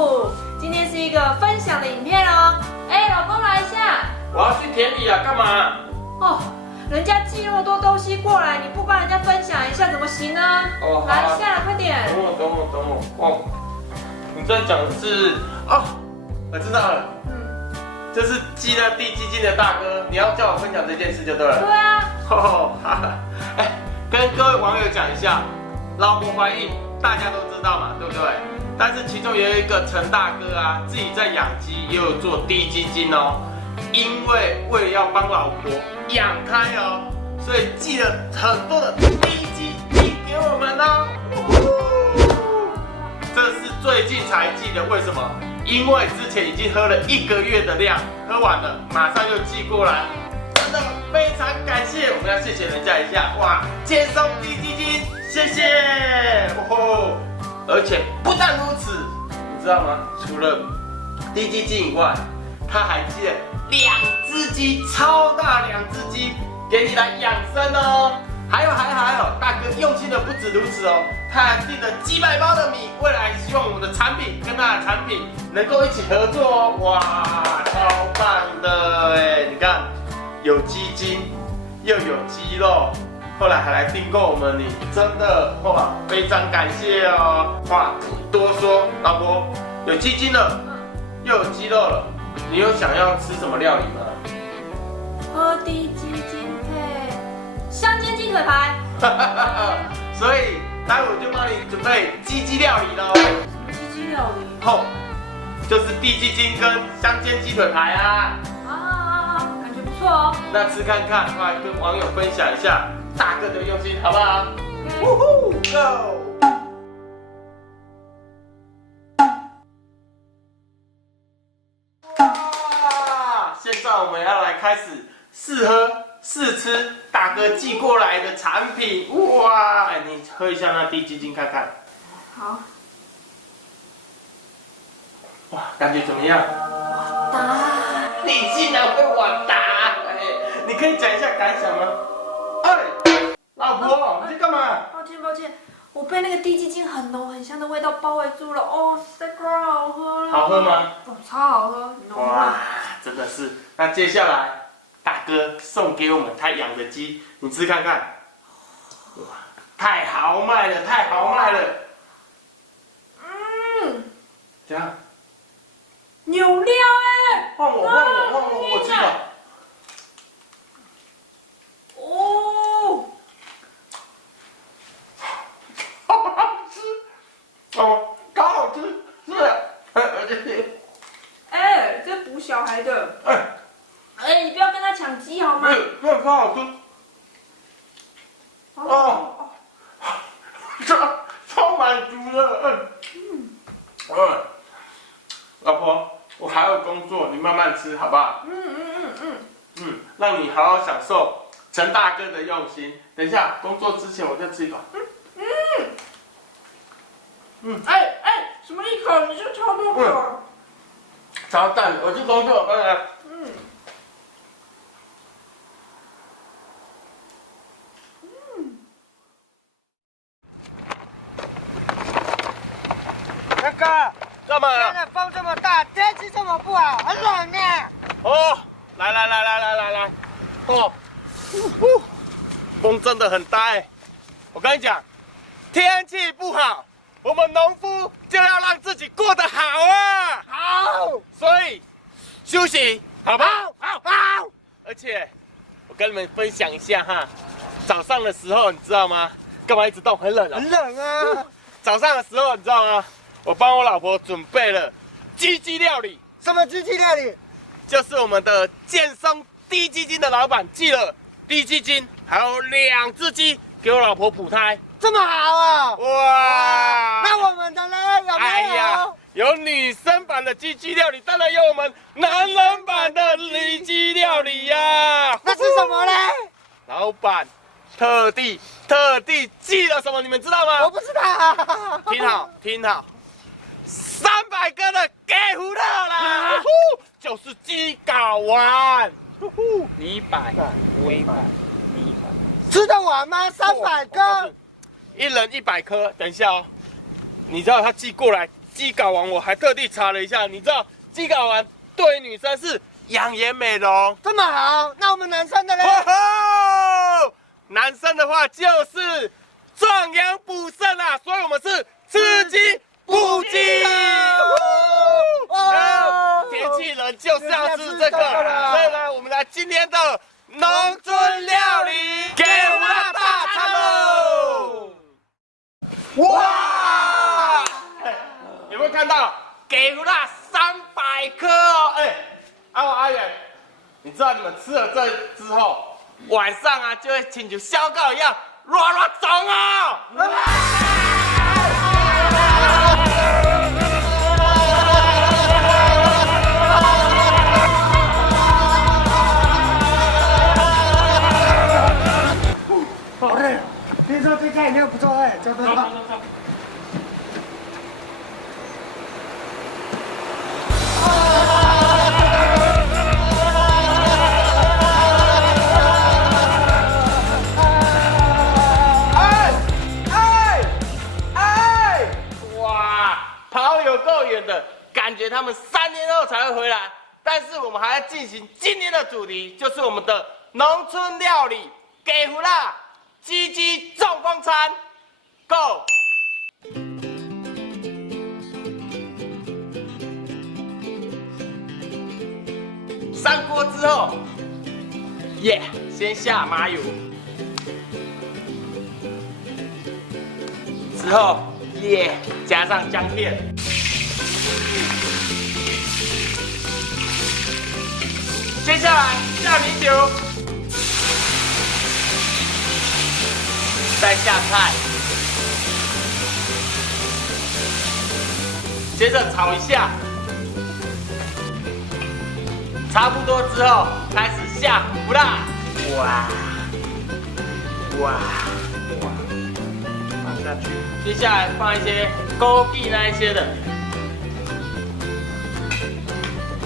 哦，今天是一个分享的影片哦。哎，老公来一下。我要去田里啊，干嘛？哦，人家寄那么多东西过来，你不帮人家分享一下怎么行呢？哦，来一下，快点。等我。哦，你在讲的是哦，我知道了。这是寄了地基金的大哥，你要叫我分享这件事就对了。对啊。哦，哎，跟各位网友讲一下，老婆怀孕大家都知道嘛，对不对？但是其中有一个陈大哥啊，自己在养鸡，也有做低基金哦。因为了要帮老婆养胎哦，所以寄了很多的低基金给我们哦。这是最近才寄的，为什么？因为之前已经喝了1个月的量，喝完了马上又寄过来，真的非常感谢，我们要谢谢人家一下，哇！接收低基金，谢谢哦。而且不但如此，你知道吗？除了低基金以外，他还寄了2只鸡，超大2只鸡给你来养生哦。还有，大哥用心的不止如此哦，他还订了几百包的米，未来希望我们的产品跟他的产品能够一起合作哦。哇，超棒的哎！你看，有鸡精又有鸡肉，后来还来订购我们你真的哇，非常感谢哦。话不多说，老婆有鸡精了，又有鸡肉了，你有想要吃什么料理吗？喝低基金配香煎鸡腿排。所以待会我就帮你准备鸡料理喽。什么鸡料理？后就是地鸡精跟香煎鸡腿排啊。感觉不错哦。那吃看看，快跟网友分享一下大哥的用心，好不好？呜呼 ，Go！哇！现在我们要来开始试喝试吃大哥寄过来的产品，哇！你喝一下那低基金看看。好。哇，感觉怎么样？答。你竟然会晚答！你可以讲一下感想吗？老婆，你在干嘛？抱歉，我被那个低基金很浓很香的味道包围住了。哦，实在太好喝了。好喝吗？哦，超好喝，浓啊！真的是。那接下来，大哥送给我们他养的鸡，你吃看看。哇，太豪迈了！怎样？有料哎！换我，我吃吧。哦，好好吃，哦，超好吃，是。哎，这补小孩的。哎，你不要跟他抢鸡好吗？超好吃。哦，超满足的。老婆，我还有工作，你慢慢吃，好不好？让你好好享受陈大哥的用心。等一下工作之前，我再吃一口。哎，什么一口？你就超多口。超赞，我去工作，拜拜。大哥，干嘛？现在风这么大，天气这么不好，很冷呢。哦，来，哦，风真的很大哎。我跟你讲，天气不好，我们农夫就要让自己过得好啊。好，所以休息，好不好？好。而且我跟你们分享一下哈，早上的时候你知道吗？干嘛一直动？很冷啊。很冷啊。早上的时候你知道吗？我帮我老婆准备了鸡料理。什么鸡料理？就是我们的健松低基金的老板寄了低基金，还有2只鸡给我老婆补胎，这么好啊！哇！那我们的呢？有没有？有女生版的鸡料理，当然有我们男人版的里脊料理呀。那是什么呢？老板特地寄了什么？你们知道吗？我不知道。听好，300个的给胡乐啦，就是鸡睾丸。你100，我100，你100，吃得完吗？300个，一人100颗。等一下哦，你知道他寄过来鸡睾丸，我还特地查了一下，你知道鸡睾丸对于女生是养颜美容。这么好，那我们男生的嘞？哦，男生的话就是壮阳补肾啊，所以我们是吃鸡补鸡。天气冷就是要吃这个，所以呢，我们来今天的农村料理给我们大餐喽！哇！有没有看到给胡辣300颗哦？阿远，你知道你们吃了这之后，晚上啊就会亲像小狗一样乱肿哦！好累，听说这家饮料不错交通吧。哇，跑有够远的，感觉他们3天后才会回来。但是我们还要进行今天的主题，就是我们的农村料理给胡辣鸡鸡中风餐 ，Go！ 上锅之后，先下麻油，之后加上姜片，接下来下米酒，再下菜，接着炒一下。差不多之后，开始下胡辣，放下去。接下来放一些枸杞那一些的，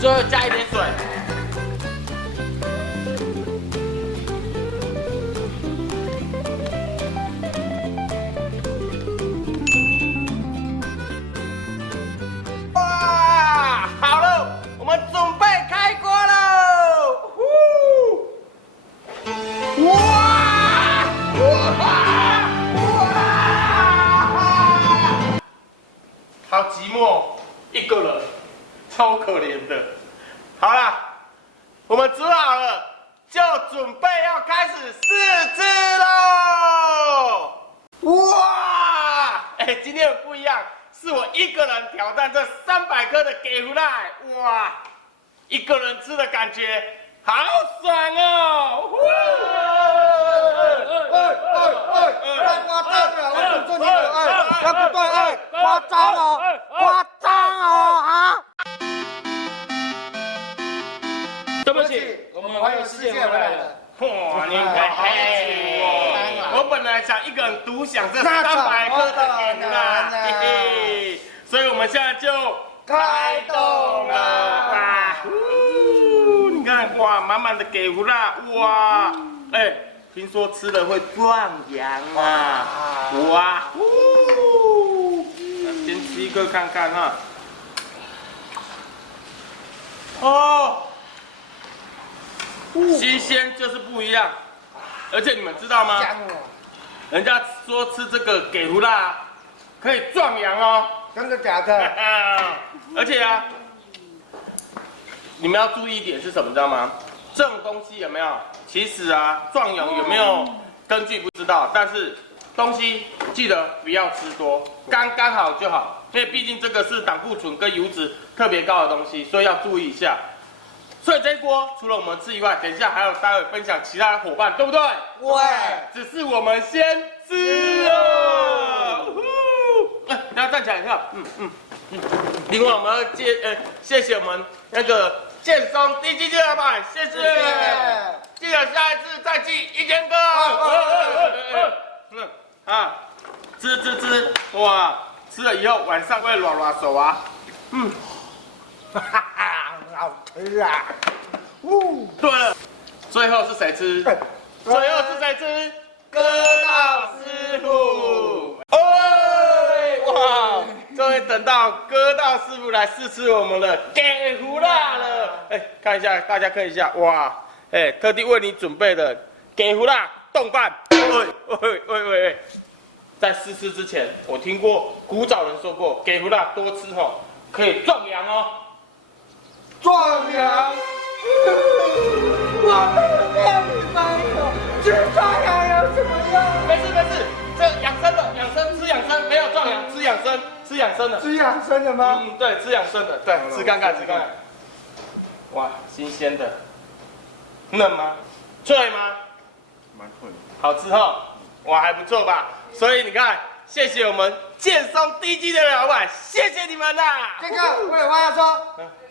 最后加一点水。哇，好了，我们准备开锅喽！好寂寞，一个人，超可怜的。好啦，我们煮好了，就准备要开始试吃喽！哇，今天不一样，是我一个人挑战这300颗的给胡辣，哇，一个人吃的感觉好爽哦！夸张了，我怎么说你要不对夸张哦，夸张哦啊！对不起，我们环游世界回来了。哇，你看，我本来想一个人独享这300颗的给胡辣，嘿嘿，所以我们现在就开动了，哇！你看，哇，满满的给胡辣，哇！听说吃了会壮阳啊！哇！先吃一颗看看哈。哦，新鲜就是不一样，而且你们知道吗？人家说吃这个给胡辣可以壮阳哦。真的假的？而且啊，你们要注意一点是什么，知道吗？这种东西有没有？其实啊，壮阳有没有根据不知道，但是东西记得不要吃多，刚刚好就好。因为毕竟这个是胆固醇跟油脂特别高的东西，所以要注意一下。所以这一锅除了我们吃以外，等一下还有待会分享其他的伙伴，对不对？对。只是我们先吃哦。大家站起来一下，另外我们要谢谢我们那个健松低基金老板，谢谢。记得下一次再寄1000个哦。吃，哇！吃了以后晚上会软手啊。哈哈，很好吃啊。对了，最后是谁吃？最后是谁吃？割稻师傅。哇！终于等等到哥道师傅来试吃我们的给胡辣了。哎，看一下，大家看一下，哇，哎，特地为你准备的给胡辣冻饭。喂，在试吃之前，我听过古早人说过，给胡辣多吃吼，可以壮阳哦。壮阳。我没有明白哦，吃壮阳有什么用？没事，这养生的，吃养生，没有壮阳，吃养生的。吃养生的吗？嗯，对，吃养生的，对，吃看看。哇，新鲜的，嫩吗？脆吗？蛮脆的。好吃哈，哇，还不错吧？所以你看，谢谢我们建松低基的老板，谢谢你们啦。这个我有话要说，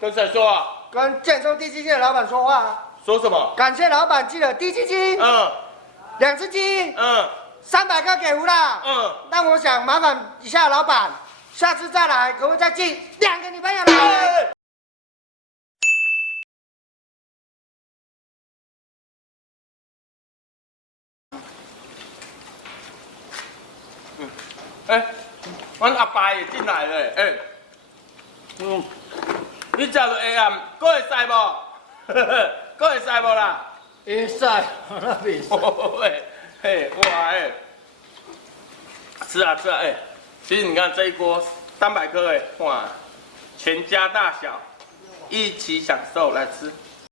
跟谁说啊？跟建中地基金的老板说话啊。说什么？感谢老板寄了低基金，2只鸡，300个给胡辣，那我想麻烦一下老板，下次再来可不可以再寄2个女朋友来？哎，阮阿爸也进来了，哎，你食落下暗，搁会使无？搁会使无啦？会使，那袂使。嘿，哇，哎，吃啊，哎，其实你看这一锅300颗，哎，哇，全家大小一起享受，来吃。